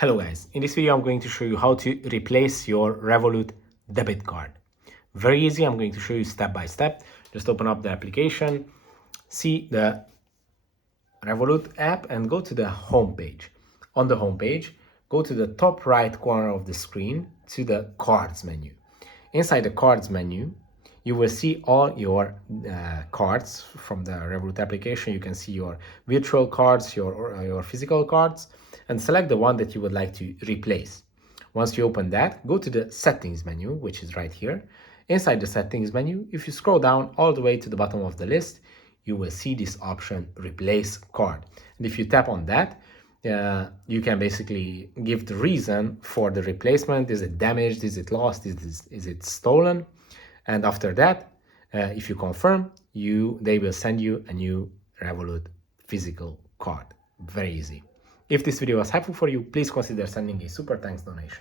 Hello guys, in this video I'm going to show you how to replace your Revolut debit card. Very easy, I'm going to show you step by step. Just open up the application, see the Revolut app and go to the home page. On the home page, go to the top right corner of the screen to the cards menu. Inside the cards menu, you will see all your cards from the Revolut application. You can see your virtual cards, your physical cards, and select the one that you would like to replace. Once you open that, go to the settings menu, which is right here. Inside the settings menu, if you scroll down all the way to the bottom of the list, you will see this option, replace card. And if you tap on that, you can basically give the reason for the replacement. Is it damaged? Is it lost? Is it stolen? And after that, if you confirm, they will send you a new Revolut physical card. Very easy. If this video was helpful for you, please consider sending a super thanks donation.